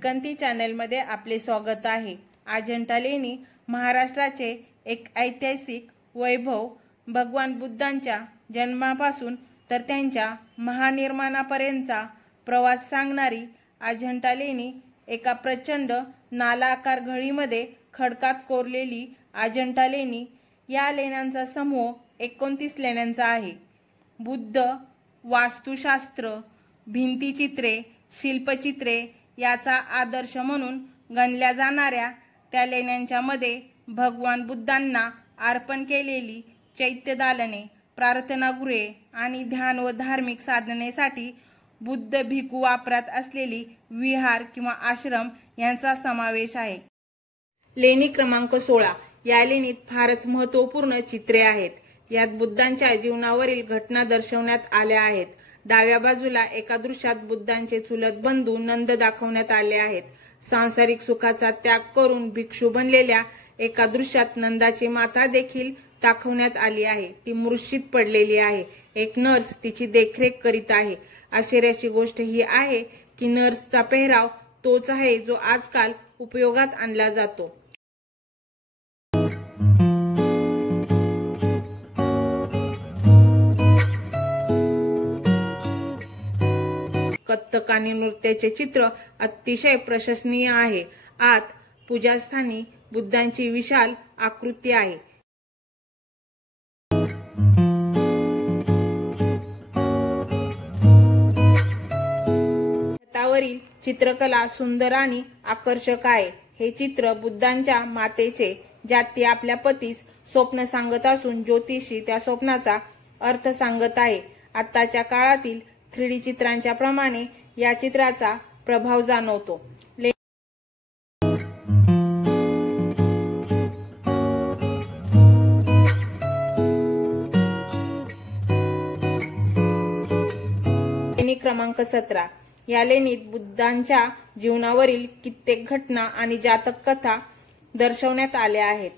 भटकंती चॅनलमध्ये आपले स्वागत आहे। अजंठा लेणी महाराष्ट्राचे एक ऐतिहासिक वैभव भगवान बुद्धांच्या जन्मापासून तर त्यांच्या महानिर्माणापर्यंतचा प्रवास सांगणारी अजंठा लेणी एका प्रचंड नालाकार घडीमध्ये खडकात कोरलेली अजंठा लेणी या लेण्यांचा समूह 29 लेण्यांचा आहे। बुद्ध वास्तुशास्त्र, भिंतीचित्रे, शिल्पचित्रे याचा आदर्श म्हणून गणल्या जाणाऱ्या त्या लेण्यांच्या मध्ये भगवान बुद्धांना अर्पण केलेली चैत्यदालने, प्रार्थनागृहे आणि ध्यान व धार्मिक साधनेसाठी बुद्ध भिक्खू वापरत असलेली विहार किंवा आश्रम यांचा समावेश आहे। लेणी क्रमांक 16 या लेणीत फारच महत्त्वपूर्ण चित्रे आहेत। यात बुद्धांच्या जीवनावरील घटना दर्शवण्यात आल्या आहेत। डाव्या बाजूला एका दृश्यात बुद्धांचे चुलत बंधू नंद दाखवण्यात आले आहेत। सांसारिक सुखाचा त्याग करून भिक्षू बनलेल्या एका दृश्यात नंदाची माता देखील दाखवण्यात आली आहे। ती मूर्छित पडलेली आहे। एक नर्स तिची देखरेख करीत आहे। आश्चर्याची गोष्ट ही आहे की नर्सचा पेहराव तोच आहे जो आजकाल उपयोगात आणला जातो। कथ्थक आणि नृत्याचे चित्र अतिशय प्रशंसनीय आहे। आत पूजास्थानी बुद्धांची विशाल आकृती आहे। छतावरील चित्रकला सुंदर आणि आकर्षक आहे। हे चित्र बुद्धांच्या मातेचे, ज्यात ती आपल्या पतीस स्वप्न सांगत असून ज्योतिषी त्या स्वप्नाचा अर्थ सांगत आहे। आताच्या काळातील 3D चित्रांच्या प्रमाणे या चित्राचा प्रभाव जाणवतो। लेणी क्रमांक 17 या लेणीत बुद्धांच्या जीवनावरील कित्येक घटना आणि जातक कथा दर्शवण्यात आल्या आहेत।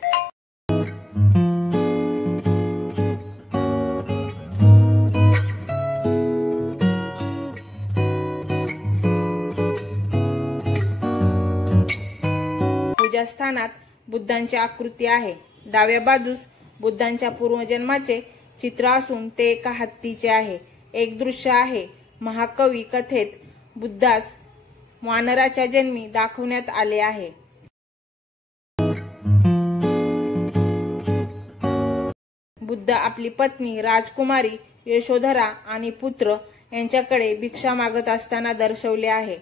पूजास्थानात बुद्धांची आकृती आहे। डाव्या बाजूस बुद्धांच्या पूर्वजन्माचे चित्र असून ते एका हत्तीचे आहे। एक दृश्य आहे। महाकवी कथेत बुद्धास वानराच्या जन्मी दाखवण्यात आले आहे। बुद्ध आपली पत्नी राजकुमारी यशोधरा आणि पुत्र यांच्याकडे भिक्षा मागत असताना दर्शवले आहे।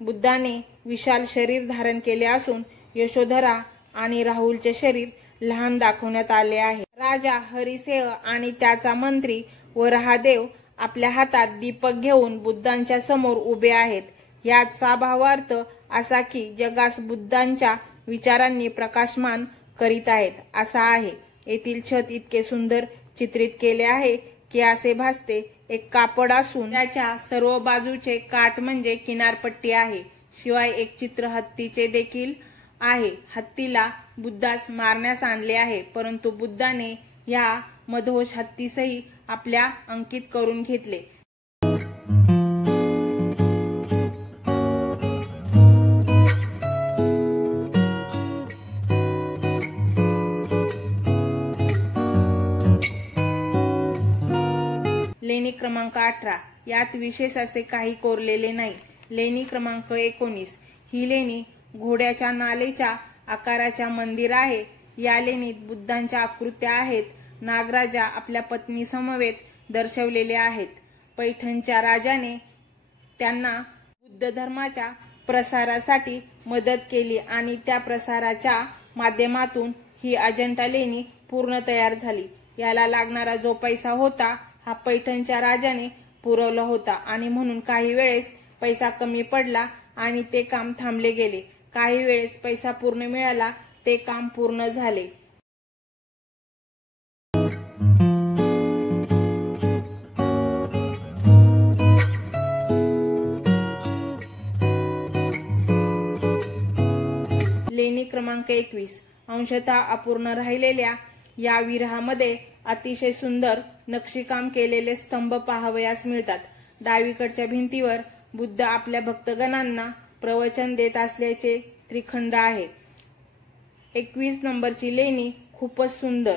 बुद्धाने विशाल शरीर धारण केले असून यशोधरा आणि राहुलचे शरीर लहान दाखवण्यात आले आहे। राजा हरिसिंह आणि त्याचा मंत्री वराहदेव आपल्या हातात दीपक घेऊन बुद्धांच्या समोर उभे आहेत। याचा भावार्थ असा की जगास बुद्धांच्या विचारांनी प्रकाशमान करीत आहेत असा आहे। येथील छत इतके सुंदर चित्रित केले आहे की असे भासते एक कापड असून त्याच्या सर्व बाजूचे काठ म्हणजे किनारपट्टी आहे। शिवाय एक चित्र हत्तीचे देखील आहे। हत्तीला बुद्धास मारण्यास आणले आहे, परंतु बुद्धाने या मधोश हत्तीसही आपल्या अंकित करून घेतले। लेणी क्रमांक 18 यात विशेष असे काही कोरलेले नाही। लेणी क्रमांक 19 ही लेणी घोड्याच्या नालेच्या आकाराच्या मंदिर आहे। या लेणीत बुद्धांच्या आकृत्या आहेत। नागराजा आपल्या पत्नी समवेत दर्शवलेले आहेत। पैठणच्या राजाने त्यांना बुद्ध धर्माच्या प्रसारासाठी मदत केली आणि त्या प्रसाराच्या माध्यमातून ही अजंठा लेणी पूर्ण तयार झाली। याला लागणारा जो पैसा होता हा पैठणच्या राजाने पुरवला होता आणि म्हणून काही वेळेस पैसा कमी पडला आणि ते काम थांबले गेले। काही वेळेस पैसा पूर्ण मिळाला, ते काम पूर्ण झाले। लेणी क्रमांक 21 अंशतः अपूर्ण राहिलेल्या या विरामध्ये अतिशय सुंदर नक्षीकाम केलेले स्तंभ पाहावयास मिळतात। डावीकडच्या भिंतीवर बुद्ध आपल्या भक्तगणांना प्रवचन देत असल्याचे त्रिखंड आहे। 21 नंबरची लेणी खूपच सुंदर,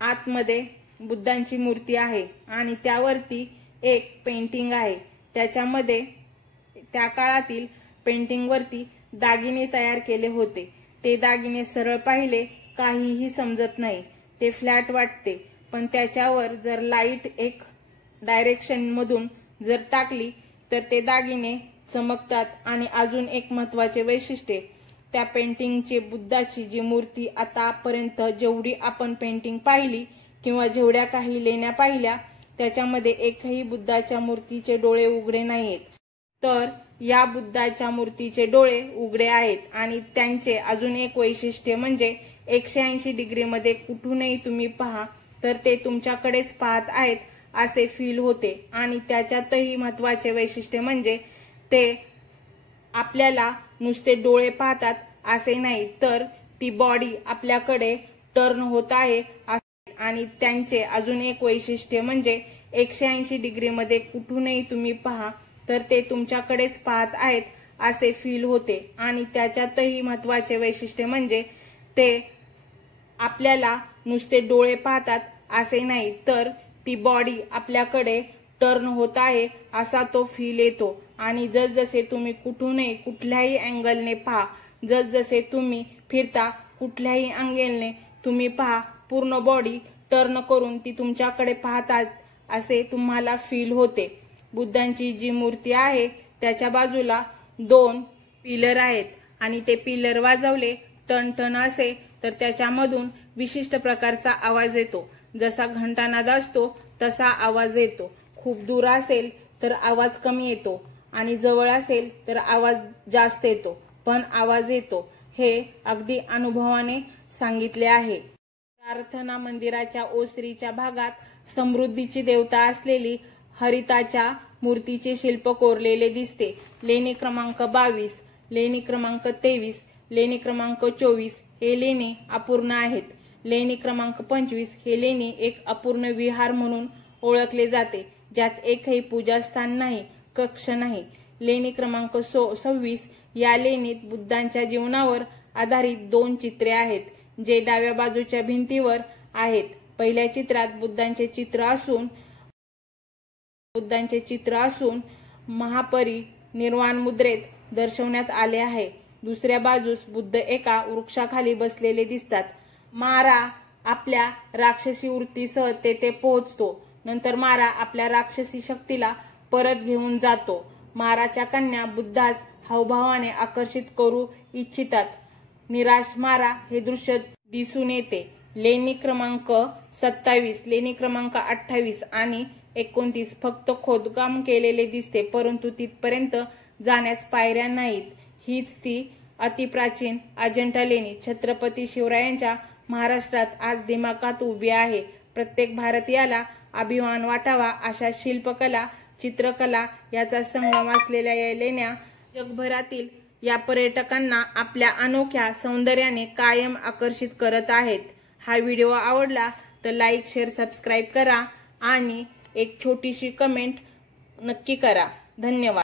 आतमध्ये बुद्धांची मूर्ती आहे आणि त्यावरती एक पेंटिंग आहे। त्याच्यामध्ये त्या काळातील पेंटिंगवरती दागिने तयार केले होते। ते दागिने सरळ पाहिले काहीही समजत नाही, ते फ्लॅट वाटते, पण त्याच्यावर जर लाईट एक डायरेक्शन मधून जर टाकली तर ते दागिने चमकतात। आणि अजून एक महत्त्वाचे वैशिष्ट्य, त्या पेंटिंगची बुद्धाची जी मूर्ती आतापर्यंत जेवढी आपण पेंटिंग पाहिली किंवा जेवढ्या काही लेण्या पाहिल्या त्याच्यामध्ये एकही बुद्धाच्या मूर्तीचे डोळे उघडे नाहीत, तर या बुद्धाच्या मूर्तीचे डोळे उघडे आहेत। आणि त्यांचे अजून एक वैशिष्ट्य म्हणजे 180 डिग्री मध्ये कुठूनही तुम्ही पहा तर ते तुमच्याकडेच पाहत आहेत असे फील होते। आणि त्याच्यातही महत्त्वाचे वैशिष्ट्य म्हणजे ते आपल्याला नुसते डोळे पाहतात असे नाही, तर ती बॉडी आपल्याकडे टर्न होत आहे। आणि त्यांचे अजून एक वैशिष्ट्य म्हणजे 180 डिग्री मध्ये कुठूनही तुम्ही पहा तर ते तुमच्याकडेच पाहत आहेत असे फील होते। आणि त्याच्यातही महत्त्वाचे वैशिष्ट्य म्हणजे ते आपल्याला नुसते डोळे पाहतात असे नाही, तर ती बॉडी आपल्याकडे टर्न होत आहे असा तो फील येतो। आणि जसजसे तुम्ही कुठूनही कुठल्याही अँगलने पहा, जसजसे तुम्ही फिरता कुठल्याही अँगलने तुम्ही पहा, पूर्ण बॉडी टर्न करून ती तुमच्याकडे पाहतात असे तुम्हाला फील होते। बुद्धांची जी मूर्ती आहे त्याच्या बाजूला 2 पिलर आहेत आणि ते पिलर वाजवले टन टन असे तर त्याच्यामधून विशिष्ट प्रकारचा आवाज येतो। जसा घंटानाद असतो तसा आवाज येतो। खूप दूर असेल तर आवाज कमी येतो आणि जवळ असेल तर आवाज जास्त येतो, पण आवाज येतो, हे अगदी अनुभवाने सांगितले आहे। प्रार्थना मंदिराच्या ओसरीच्या भागात समृद्धीची देवता असलेली हरिताच्या मूर्तीचे शिल्प कोरलेले दिसते। लेणी क्रमांक 22, लेणी क्रमांक 23, लेणी क्रमांक 24 हे लेणी अपूर्ण आहेत। लेणी क्रमांक 25 हे लेणी एक अपूर्ण विहार म्हणून ओळखले जाते, ज्यात एकही पूजास्थान नाही, कक्ष नाही। लेणी क्रमांक 26 या लेणीत बुद्धांच्या जीवनावर आधारित 2 चित्रे आहेत, जे डाव्या बाजूच्या भिंतीवर आहेत। पहिल्या चित्रात बुद्धांचे चित्र असून महापरिनिर्वाण मुद्रेत दर्शवण्यात आले आहे। दुसऱ्या बाजूस बुद्ध एका वृक्षाखाली बसलेले दिसतात। मारा आपल्या राक्षसी वृत्तीसह तेथे पोहोचतो। नंतर मारा आपल्या राक्षसी शक्तीला परत घेऊन जातो। माराच्या कन्या बुद्धास हावभावाने आकर्षित करू इच्छितात। निराश मारा हे दृश्य दिसून येते। लेणी क्रमांक 27, लेणी क्रमांक 28 आणि 29 फक्त खोदकाम केलेले दिसते, परंतु तिथपर्यंत जाण्यास पायऱ्या नाहीत। हीच ती अतिप्राचीन अजंठा लेणी छत्रपती शिवरायांच्या महाराष्ट्रात आज दिमाखात उभी आहे। प्रत्येक भारतीयाला अभिमान वाटावा अशा शिल्पकला, चित्रकला याचा संगम असलेल्या या लेण्या जगभरातील या पर्यटकांना आपल्या अनोख्या सौंदर्याने कायम आकर्षित करत आहेत। हा व्हिडिओ आवडला तर लाईक, शेअर, सबस्क्राईब करा आणि एक छोटीशी कमेंट नक्की करा। धन्यवाद।